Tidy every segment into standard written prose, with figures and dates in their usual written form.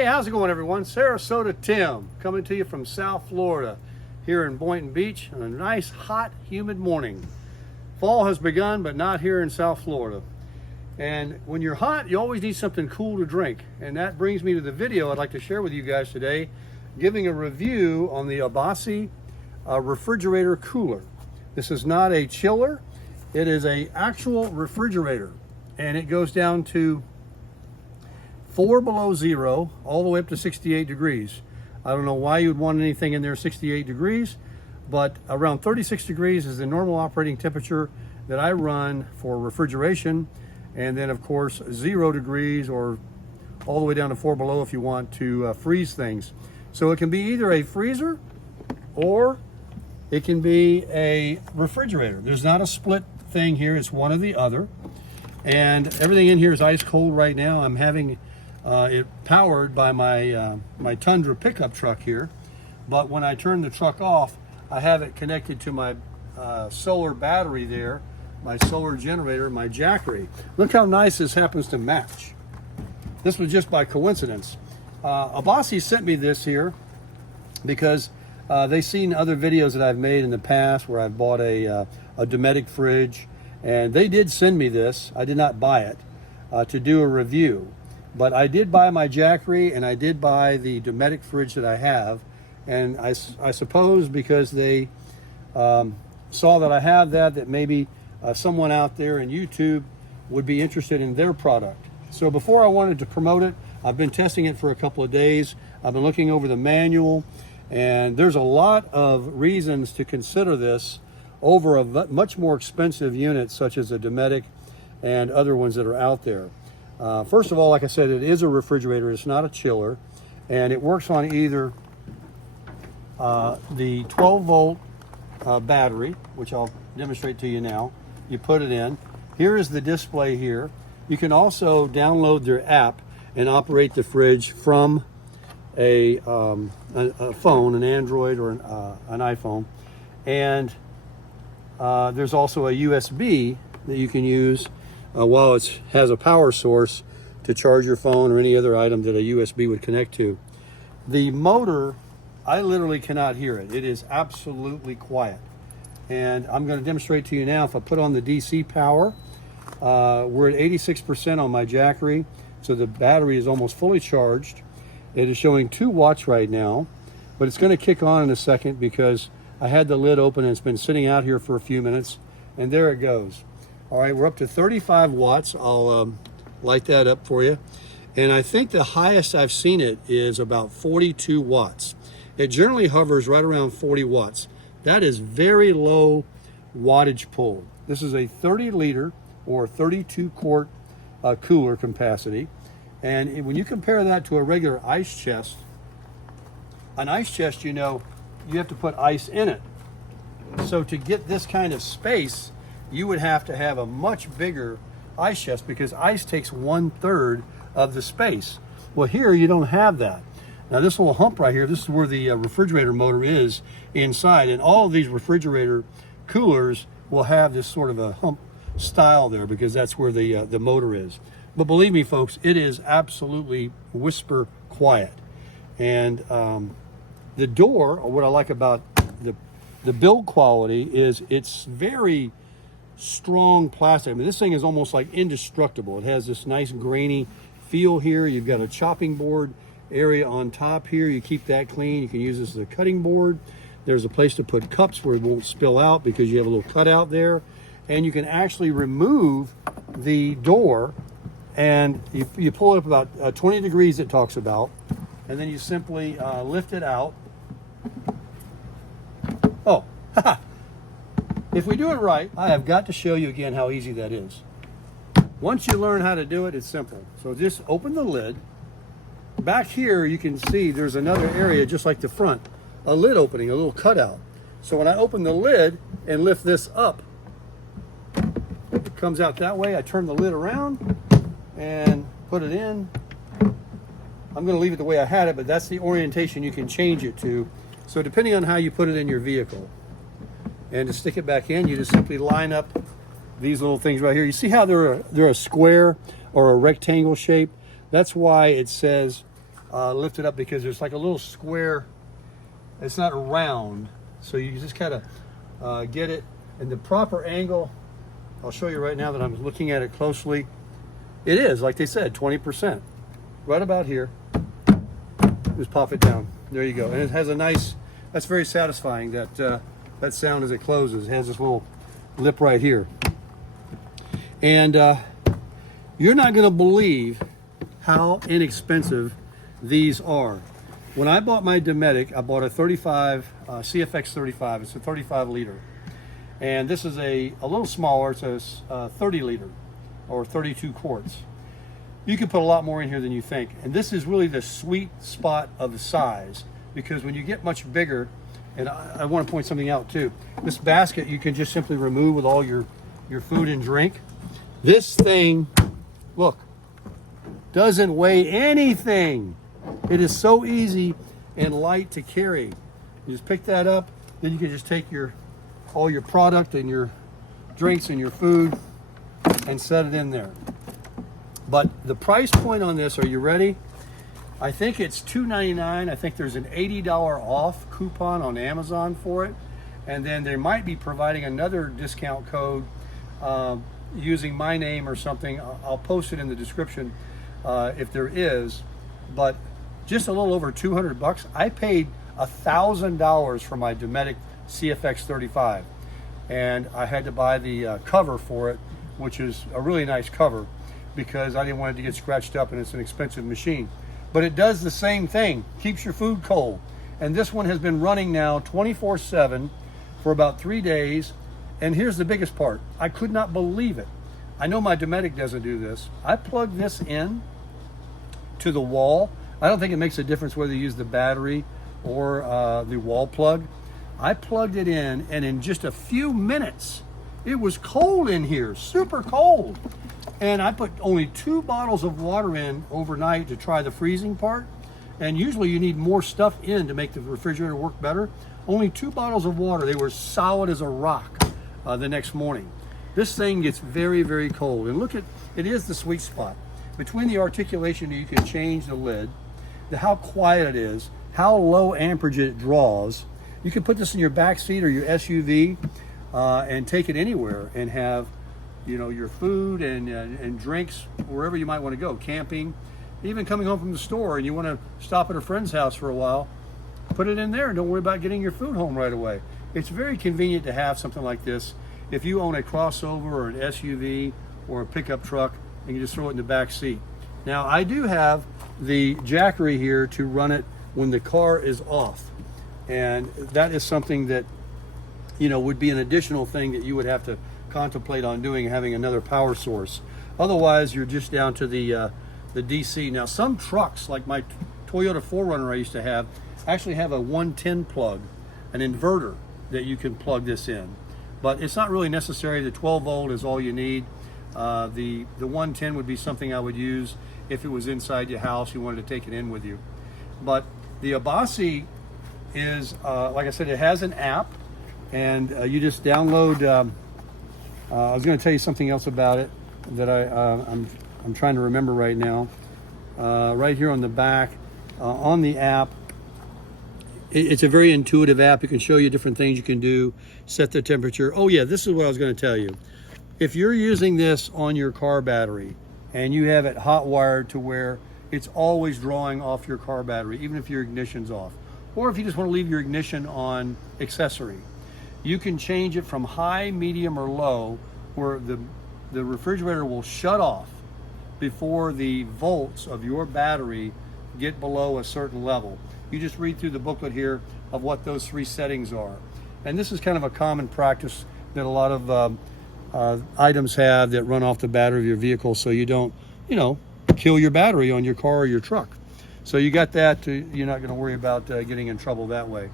Hey, how's it going, everyone? Sarasota Tim coming to you from South Florida here in Boynton Beach on a nice, hot, humid morning. Fall has begun, but not here in South Florida. And when you're hot, you always need something cool to drink. And that brings me to the video I'd like to share with you guys today, giving a review on the Aobosi refrigerator cooler. This is not a chiller. It is an actual refrigerator. And it goes down to 4 below zero, all the way up to 68 degrees. I don't know why you'd want anything in there 68 degrees, but around 36 degrees is the normal operating temperature that I run for refrigeration. And then of course 0 degrees or all the way down to 4 below if you want to freeze things. So it can be either a freezer or it can be a refrigerator. There's not a split thing here, it's one or the other. And everything in here is ice cold right now. I'm having it powered by my Tundra pickup truck here, but when I turn the truck off, I have it connected to my solar battery there, my solar generator, my Jackery. Look how nice this happens to match. This was just by coincidence. Aobosi sent me this here because they've seen other videos that I've made in the past where I've bought a Dometic fridge, and they did send me this. I did not buy it to do a review. But I did buy my Jackery and I did buy the Dometic fridge that I have. And I suppose because they saw that I have that maybe someone out there in YouTube would be interested in their product. So before I wanted to promote it, I've been testing it for a couple of days. I've been looking over the manual, and there's a lot of reasons to consider this over a much more expensive unit such as a Dometic and other ones that are out there. First of all, like I said, it is a refrigerator. It's not a chiller, and it works on either the 12-volt battery, which I'll demonstrate to you now. You put it in. Here is the display here. You can also download their app and operate the fridge from a phone, an Android or an iPhone. And there's also a USB that you can use while it has a power source to charge your phone or any other item that a USB would connect to. The motor, I literally cannot hear it. It is absolutely quiet. And I'm going to demonstrate to you now. If I put on the DC power, we're at 86% on my Jackery, so the battery is almost fully charged. It is showing 2 watts right now, but it's going to kick on in a second because I had the lid open and it's been sitting out here for a few minutes, and there it goes. All right, we're up to 35 watts. I'll light that up for you. And I think the highest I've seen it is about 42 watts. It generally hovers right around 40 watts. That is very low wattage pull. This is a 30 liter or 32 quart cooler capacity. And when you compare that to a regular ice chest, an ice chest, you know, you have to put ice in it. So to get this kind of space, you would have to have a much bigger ice chest because ice takes 1/3 of the space. Well, here you don't have that. Now this little hump right here, this is where the refrigerator motor is inside, and all of these refrigerator coolers will have this sort of a hump style there because that's where the motor is. But believe me, folks, it is absolutely whisper quiet. And the door, or what I like about the build quality, is it's very strong plastic. I mean, this thing is almost like indestructible. It has this nice grainy feel here. You've got a chopping board area on top here. You keep that clean. You can use this as a cutting board. There's a place to put cups where it won't spill out because you have a little cutout there. And you can actually remove the door, and you pull it up about 20 degrees, it talks about, and then you simply lift it out. Oh, haha. If we do it right, I have got to show you again how easy that is. Once you learn how to do it, it's simple. So just open the lid. Back here, you can see there's another area just like the front, a lid opening, a little cutout. So when I open the lid and lift this up, it comes out that way. I turn the lid around and put it in. I'm going to leave it the way I had it, but that's the orientation you can change it to. So depending on how you put it in your vehicle. And to stick it back in, you just simply line up these little things right here. You see how they're a square or a rectangle shape? That's why it says lift it up because there's like a little square. It's not round, so you just kind of get it in the proper angle. I'll show you right now that I'm looking at it closely. It is, like they said, 20%. Right about here. Just pop it down. There you go. And it has a nice, that's very satisfying, that that sound as it closes. It has this little lip right here. And you're not going to believe how inexpensive these are. When I bought my Dometic, I bought a 35 CFX 35. It's a 35 liter, and this is a little smaller. It's a 30 liter or 32 quarts. You can put a lot more in here than you think, and this is really the sweet spot of the size, because when you get much bigger, and I want to point something out too. This basket you can just simply remove with all your food and drink. This thing, look, doesn't weigh anything. It is so easy and light to carry. You just pick that up, then you can just take all your product and your drinks and your food and set it in there. But the price point on this, are you ready? I think it's $2.99. I think there's an $80 off coupon on Amazon for it. And then they might be providing another discount code using my name or something. I'll post it in the description if there is. But just a little over 200 bucks. I paid $1,000 for my Dometic CFX 35, and I had to buy the cover for it, which is a really nice cover, because I didn't want it to get scratched up, and it's an expensive machine. But it does the same thing, keeps your food cold. And this one has been running now 24/7 for about 3 days. And here's the biggest part. I could not believe it. I know my Dometic doesn't do this. I plugged this in to the wall. I don't think it makes a difference whether you use the battery or the wall plug. I plugged it in, and in just a few minutes, it was cold in here, super cold. And I put only 2 bottles of water in overnight to try the freezing part. And usually you need more stuff in to make the refrigerator work better. Only 2 bottles of water. They were solid as a rock the next morning. This thing gets very, very cold. And look at, it is the sweet spot. Between the articulation, you can change the lid, how quiet it is, how low amperage it draws. You can put this in your back seat or your SUV and take it anywhere and have, you know, your food and drinks wherever you might want to go, camping, even coming home from the store and you want to stop at a friend's house for a while, put it in there and don't worry about getting your food home right away. It's very convenient to have something like this. If you own a crossover or an SUV or a pickup truck, and you just throw it in the back seat. Now, I do have the jackery here to run it when the car is off. And that is something that, you know, would be an additional thing that you would have to contemplate on doing, having another power source. Otherwise, you're just down to the DC. Now, some trucks, like my Toyota 4Runner I used to have, actually have a 110 plug, an inverter that you can plug this in. But it's not really necessary. The 12 volt is all you need. The 110 would be something I would use if it was inside your house, you wanted to take it in with you. But the Aobosi is, like I said, it has an app, and you just download. I was going to tell you something else about it that I'm trying to remember right now. Right here on the back, on the app, it's a very intuitive app. It can show you different things you can do, set the temperature. Oh yeah, this is what I was going to tell you. If you're using this on your car battery and you have it hot wired to where it's always drawing off your car battery, even if your ignition's off, or if you just want to leave your ignition on accessory, you can change it from high, medium, or low, where the refrigerator will shut off before the volts of your battery get below a certain level. You just read through the booklet here of what those 3 settings are. And this is kind of a common practice that a lot of items have that run off the battery of your vehicle, so you don't, you know, kill your battery on your car or your truck. So you got that, you're not going to worry about getting in trouble that way.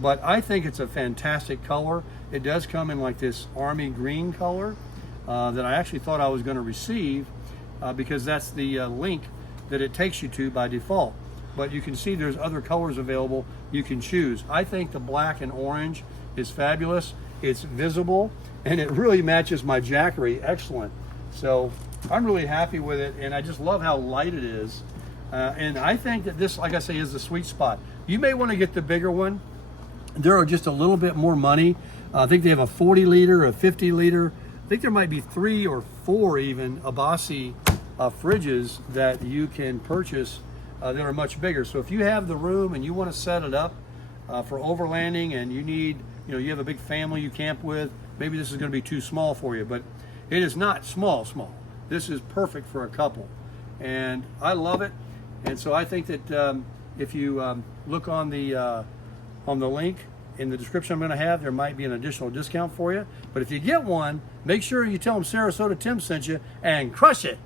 But I think it's a fantastic color. It does come in like this army green color that I actually thought I was going to receive because that's the link that it takes you to by default. But you can see there's other colors available you can choose. I think the black and orange is fabulous. It's visible, and it really matches my jackery excellent. So I'm really happy with it, and I just love how light it is. And I think that this, like I say, is the sweet spot. You may want to get the bigger one. They're just a little bit more money. I think they have a 40 liter, a 50 liter. I think there might be 3 or 4 even Aobosi fridges that you can purchase that are much bigger. So if you have the room and you want to set it up for overlanding, and you need, you have a big family you camp with, maybe this is going to be too small for you, but it is not small. This is perfect for a couple, and I love it. And so I think that if you look on the link in the description I'm going to have, there might be an additional discount for you. But if you get one, make sure you tell them Sarasota Tim sent you, and crush it.